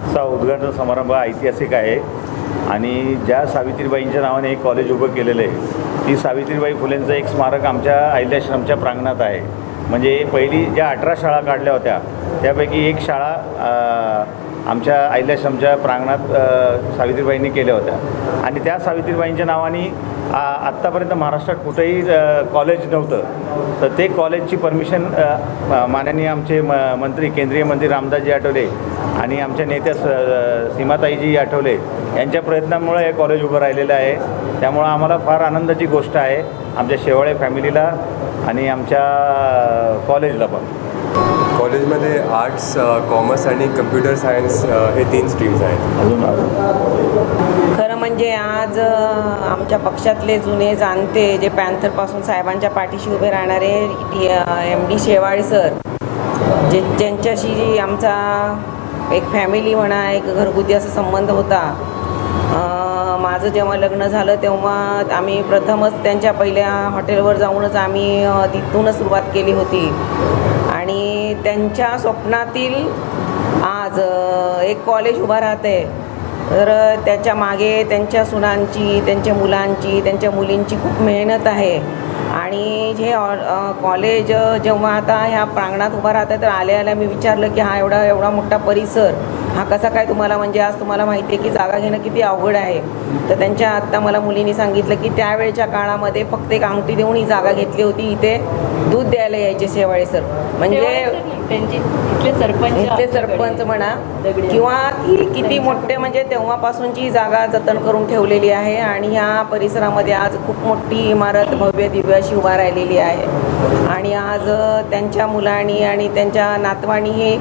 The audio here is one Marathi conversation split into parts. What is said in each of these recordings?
आजचा उद्घाटन समारंभ ऐतिहासिक आहे. आणि ज्या सावित्रीबाईंच्या नावाने हे कॉलेज उभं केलेलं आहे ती सावित्रीबाई फुलेंचं एक स्मारक आमच्या अहिल्याश्रमच्या प्रांगणात आहे. म्हणजे पहिली ज्या अठरा शाळा काढल्या होत्या त्यापैकी एक शाळा आमच्या अहिल्याश्रमच्या प्रांगणात सावित्रीबाईंनी केल्या होत्या. आणि त्या सावित्रीबाईंच्या नावाने आ आत्तापर्यंत महाराष्ट्रात कुठेही कॉलेज नव्हतं. तर ते कॉलेजची परमिशन माननीय आमचे म मंत्री केंद्रीय मंत्री रामदासजी आठवले आणि आमच्या नेत्या स सीमाताईजी आठवले यांच्या प्रयत्नामुळे हे कॉलेज उभं राहिलेलं आहे. त्यामुळं आम्हाला फार आनंदाची गोष्ट आहे आमच्या शेवाळे फॅमिलीला आणि आमच्या कॉलेजला पण. कॉलेजमध्ये आर्ट्स कॉमर्स आणि कम्प्युटर सायन्स हे तीन स्ट्रीम्स आहेत. अजून अजून? खरं म्हणजे आज आमच्या पक्षातले जुने जाणते जे पॅन्थरपासून साहेबांच्या पाठीशी उभे राहणारे एम डी शेवाळे सर जे ज्यांच्याशी आमचा एक फॅमिली म्हणा एक घरगुती असा संबंध होता. माझं जेव्हा लग्न झालं तेव्हा आम्ही प्रथमच त्यांच्या पहिल्या हॉटेलवर जाऊनच आम्ही तिथूनच सुरुवात केली होती. आणि त्यांच्या स्वप्नातील आज एक कॉलेज उभा राहते तर त्याच्यामागे त्यांच्या सुनांची त्यांच्या मुलांची त्यांच्या मुलींची खूप मेहनत आहे. आणि हे ऑ- कॉलेज जेव्हा आता ह्या प्रांगणात उभा राहतं तर आल्या आल्या मी विचारलं की हा एवढा एवढा मोठा परिसर हा कसा काय तुम्हाला म्हणजे आज तुम्हाला माहिती आहे की जागा घेणं किती अवघड आहे. तर त्यांच्या आत्ता मला मुलींनी सांगितलं की त्यावेळच्या काळामध्ये फक्त एक अंगठी देऊन ही जागा घेतली होती इथे दूध द्यायला यायचे शेवाळे सर म्हणजे त्यांचे इथले सरपंच इथले सरपंच म्हणा किंवा ती किती मोठे म्हणजे तेव्हापासूनची ही जागा जतन करून ठेवलेली आहे आणि ह्या परिसरामध्ये आज खूप मोठी इमारत भव्य दिव्य अशी उभा राहिलेली आहे. आणि आज त्यांच्या मुलांनी आणि त्यांच्या नातवानी हे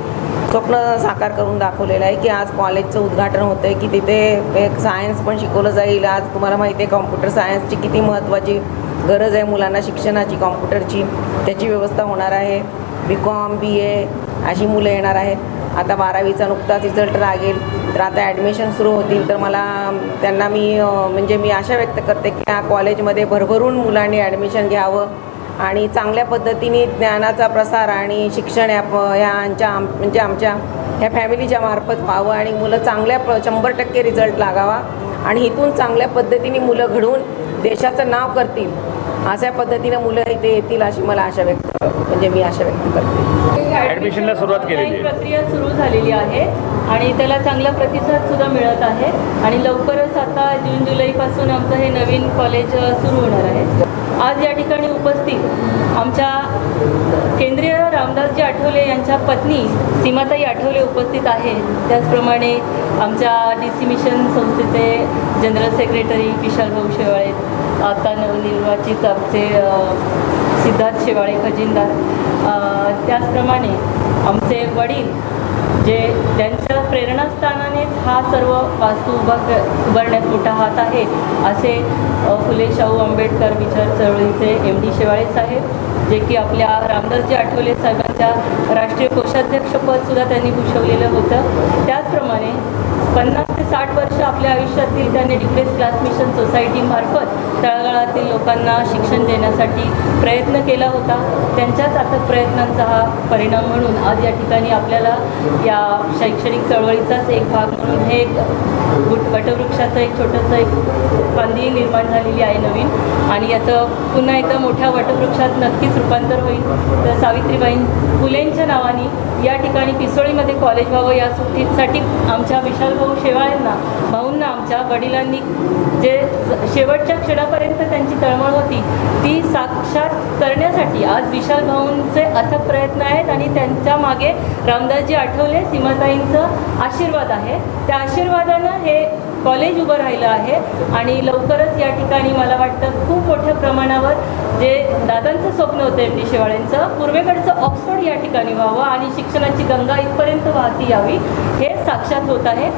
स्वप्न साकार करून दाखवलेलं आहे की आज कॉलेजचं उद्घाटन होतं आहे की तिथे एक सायन्स पण शिकवलं जाईल. आज तुम्हाला माहिती आहे कॉम्प्युटर सायन्सची किती महत्त्वाची गरज आहे मुलांना शिक्षणाची कॉम्प्युटरची त्याची व्यवस्था होणार आहे. बी कॉम बी ए अशी मुलं येणार आहेत. आता बारावीचा नुकताच रिझल्ट लागेल. तर आता ॲडमिशन सुरू होतील. तर मला त्यांना मी म्हणजे मी आशा व्यक्त करते की या कॉलेजमध्ये भरभरून मुलांनी ॲडमिशन घ्यावं आणि चांगल्या पद्धतीने ज्ञानाचा प्रसार आणि शिक्षण या प- आमच्या आम- म्हणजे आमच्या ह्या फॅमिलीच्या मार्फत व्हावं आणि मुलं चांगल्या प शंभर टक्के रिझल्ट लागावा. आणि इथून चांगल्या पद्धतीने मुलं घडवून देशाचं नाव करतील. अशा पद्धतीनं मुलं इथे येतील अशी मला आशा व्यक्त म्हणजे मी आशा व्यक्त करते. ॲडमिशनला सुरुवात केलेली आहे. ऑनलाईन प्रक्रिया सुरू झालेली आहे आणि त्याला चांगला प्रतिसाद सुद्धा मिळत आहे. आणि लवकरच आता जून जुलैपासून आमचं हे नवीन कॉलेज सुरू होणार आहे. आज या ठिकाणी उपस्थित आमच्या केंद्रीय रामदासजी आठवले यांच्या पत्नी सीमाताई आठवले उपस्थित आहे. त्याचप्रमाणे आमच्या डी सी मिशन संस्थेचे जनरल सेक्रेटरी विशाल भाऊ शेवाळे आता नवनिर्वाचित आमचे सिद्धार्थ शेवाळे खजिनदार. त्याचप्रमाणे आमचे वडील जे त्यांच्या प्रेरणास्थानानेच हा सर्व वास्तू उभा उभारण्यात मोठा हात आहे असे फुले शाहू आंबेडकर विचार चळवळीचे एम डी शेवाळे साहेब जे की आपल्या रामदासजी आठवले साहेबांच्या राष्ट्रीय कोषाध्यक्षपद सुद्धा त्यांनी भूषवलेलं होतं. त्याचप्रमाणे पन्नास ते साठ वर्ष आपल्या आयुष्यातील त्यांनी डिप्रेस क्लास मिशन सोसायटीमार्फत तळागाळातील लोकांना शिक्षण देण्यासाठी प्रयत्न केला होता. त्यांच्याच अथक प्रयत्नांचा हा परिणाम म्हणून आज या ठिकाणी आपल्याला या शैक्षणिक चळवळीचाच एक भाग म्हणून हे एक गुट वटवृक्षाचं एक छोटंसं एक फांदी निर्माण झालेली आहे नवीन. आणि याचं पुन्हा एकदा मोठ्या वटवृक्षात नक्कीच रूपांतर होईल. तर सावित्रीबाई फुलेंच्या नावाने या ठिकाणी पिसोळीमध्ये कॉलेज व्हावं या सुट्टीसाठी आमच्या विशाल भाऊ शेवाळ्यांना भाऊंना आमच्या वडिलांनी जे शेवटच्या क्षणापर्यंत त्यांची तळमळ साक्षात करण्यासाठी. आज विशाल भाऊंचे अथक प्रयत्न आहेत आणि त्यांच्या मागे रामदासजी आठवले सीमाताईंचं आशीर्वाद आहे. त्या आशीर्वादानं हे कॉलेज उभं राहिलं आहे आणि लवकरच या ठिकाणी मला वाटतं खूप मोठ्या प्रमाणावर जे दादांचं स्वप्न होतं एम डी शेवाळेंचं पूर्वेकडचं ऑक्सफोर्ड या ठिकाणी व्हावं आणि शिक्षणाची गंगा इथपर्यंत वाहती यावी हे साक्षात होत आहे.